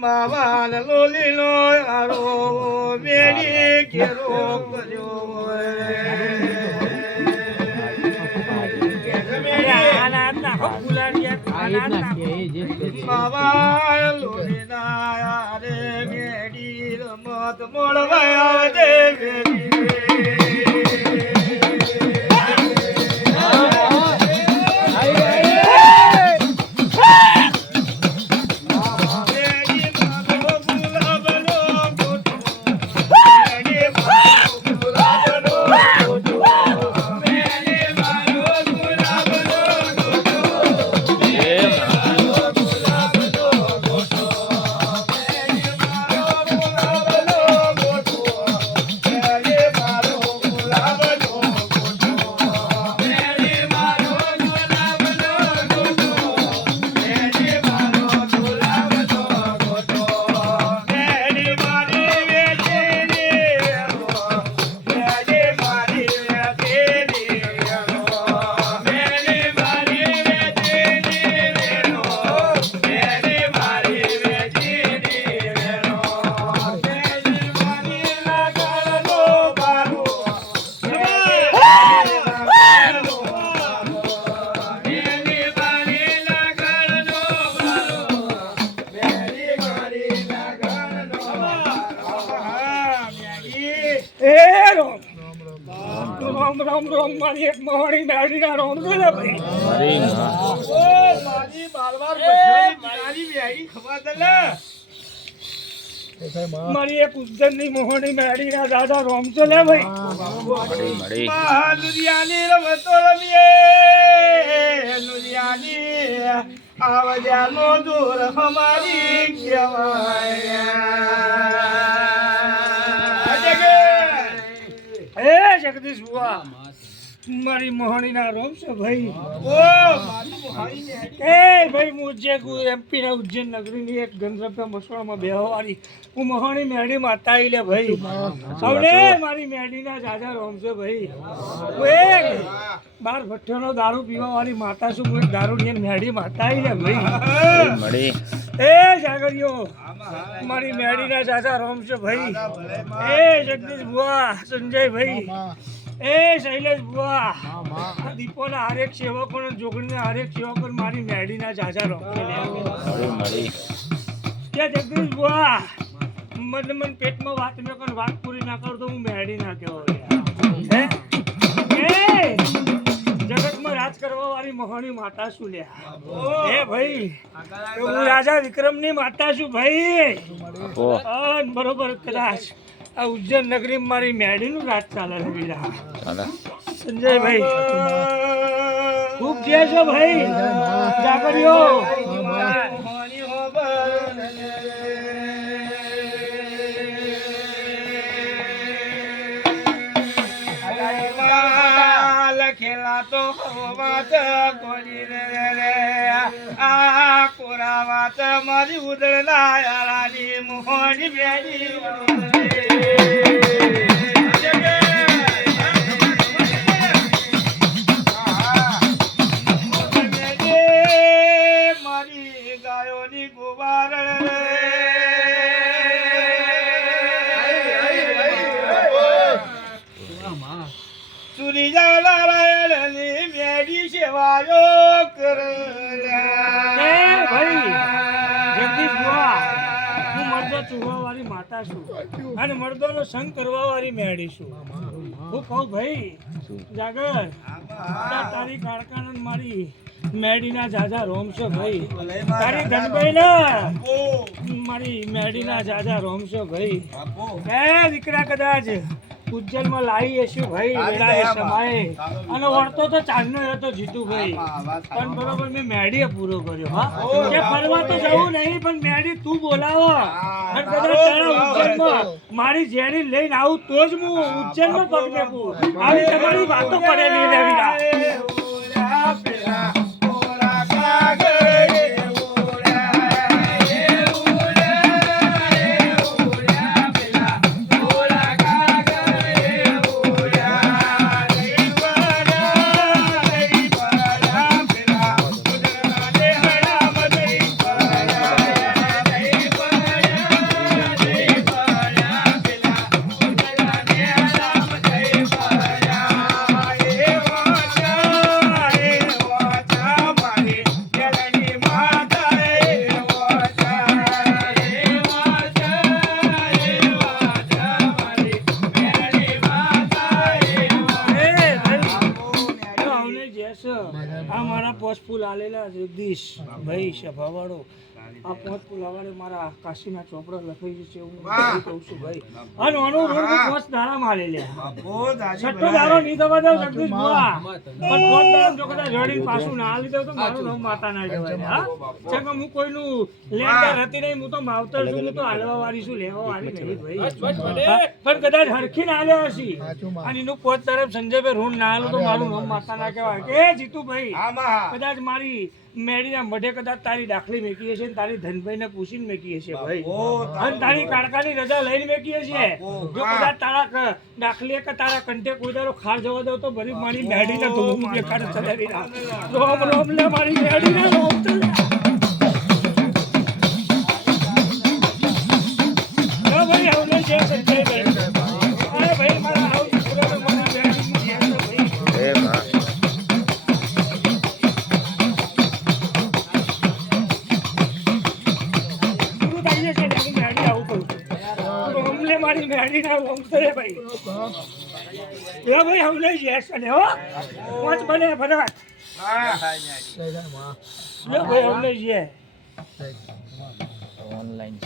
માવા લોલી લો આરો મેડી કેરો કર્યો માવા લોલી ના રે મેડી રમત મોળવા દે રામ મારી એક મોહણી દાડી ના રોમ છે ને ભાઈ મારી મારી બારવાર મારી બેડી ખબર દે મારી એક ઉજ્જૈન ની મોહણી મેડી ના દાદા રોમ છે ને ભાઈ લુધિયાની રમતો રમીએ લુધિયાની આવજાનો દૂર હમારી કહેવાય જગદીશ બુआ મારી મોહણી ના રોમ છે ભાઈ ભાઈ મુજે એમપી ના ઉજ્જૈન નગરી ની એક ગંધર્વ મસવાડામાં બેહવારી હું મોહણી મેડી માતા આઈ લે ભાઈ સૌને મારી મેડી ના જાજા રોમ છે ભાઈ બાર ભઠ્ઠો દારૂ પીવા વાળી માતા છું હું દારૂ ની મેડી માતા આઈ લે ભાઈ એ જાગરિયો મારી મેડી ના જાજા રોમ છે ભાઈ એ જગદીશ બુआ સંજય ભાઈ એ શૈલેષ બુआ દીપો ના હરેક સેવકો જોગણી ના હરેક સેવકો મારી મેડી ના જાજા રોમ કે જગદીશ બુआ મન પેટમાં વાત મેં કોણ વાત પૂરી ના કરું તો હું મેડી ના કહેવો જગતમાં રાજ કરવા વાળી મોહણી માતા છું લ્યા હે ભાઈ હું રાજા વિક્રમ ની માતા છું ભાઈ બરોબર કદાચ આ ઉજ્જૈન નગરી મારી મેડી નું રાજ ચાલે છે બીજા સંજય ભાઈ ખૂબ જે છો ભાઈ જાગરિયો ખેલા તો વાત કોની રે આ કોરા વાત મારી ઉદળના યારાની મોહની બેડી મારી ગાયોની ગુવાર સુરી જા મેડી સેવાયો કરે એ ભાઈ જગદીશ બુઆ, હું મર્દો ચૂહવા વાળી માતા છું અને મર્દોનો સંગ કરવા વાળી મેળી છું. હું કહું ભાઈ જાગર, તારી કાળકાનંદ મારી મેડીના જાજા રોમ છે ભાઈ. તારી ધનભાઈ ને મારી મેડીના જાજા રોમ છે ભાઈ. એ દીકરા કદાચ ઉજ્જૈનમાં લાવી હશું ભાઈ વેળાએ સમાયે, અને વળતો તો ચાંદનો હતો જીતુભાઈ, પણ બરોબર મેં મેડીએ પૂરો કર્યો. હા કે ફરવા તો જવું નહીં, પણ મેડી તું બોલાવો અને કદાચ તારા ઉજ્જૈનમાં મારી જેડી લઈને આવું તો જ હું ઉજ્જૈનમાં પગ મેકું. આવી તમારી વાતો પડેલી રહેવી. પેલા આ મારા પોચ ફૂલ આલેલા જગદીશ ભાઈ સભાવાળો, આ પોચ ફૂલ આવાળે મારા કાશીના ચોપડા લખાઈ છે હું કહું છું ભાઈ. અને આનું રોડ પોચ દાડામાં આલેલા, છઠ્ઠો દાડો નહીં થવા દઉં જગદીશ બુઆ, પણ પોચ દાડા જો કદાચ રડી પાછું ના આલી દઉં તો મારું નામ માતા ના કહેવાય. હા છે કે હું કોઈનું લેન્ડર હતી નહીં, હું તો માવતર છું, હું તો હાલવા વાળી છું, લેવા વાળી નહીં ભાઈ. પણ કદાચ હરખી ના આલ્યો હશી અને એનું પોચ તરફ સંજયભાઈ ઋણ ના આલું તો મારું નામ માતા ના કહેવાય. કે જીતુભાઈ કદાચ મારી મેડીના મઢે કદાચ તારી દાખલી મેકીએ છે, તારી ધનભાઈને પૂછીને મેકીએ છે ભાઈ, અને તારી કાળકાની રજા લઈને મેકીએ છે. જો કદાચ તારા દાખલી કે તારા કંઠે કોઈ દારો ખાર જવા દઉં તો બધી મારી મેડીને ધૂમ બેકાર ચલાવી રાખ. રોમ રોમ લે મારી મેડીને રોમ તો લે. ભાઈ હવે જે સંજયભાઈ, અરે ભાઈ મારા આવું પૂરા મને મેડીની જેમ છે ભાઈ. મારી મેડી ના વંશરે ભાઈ. એ ભાઈ હું લઈ જઈશ અને હો પાંચ બને ફટાફટ. લે ભાઈ હું લઈ જઈએ ઓનલાઈન.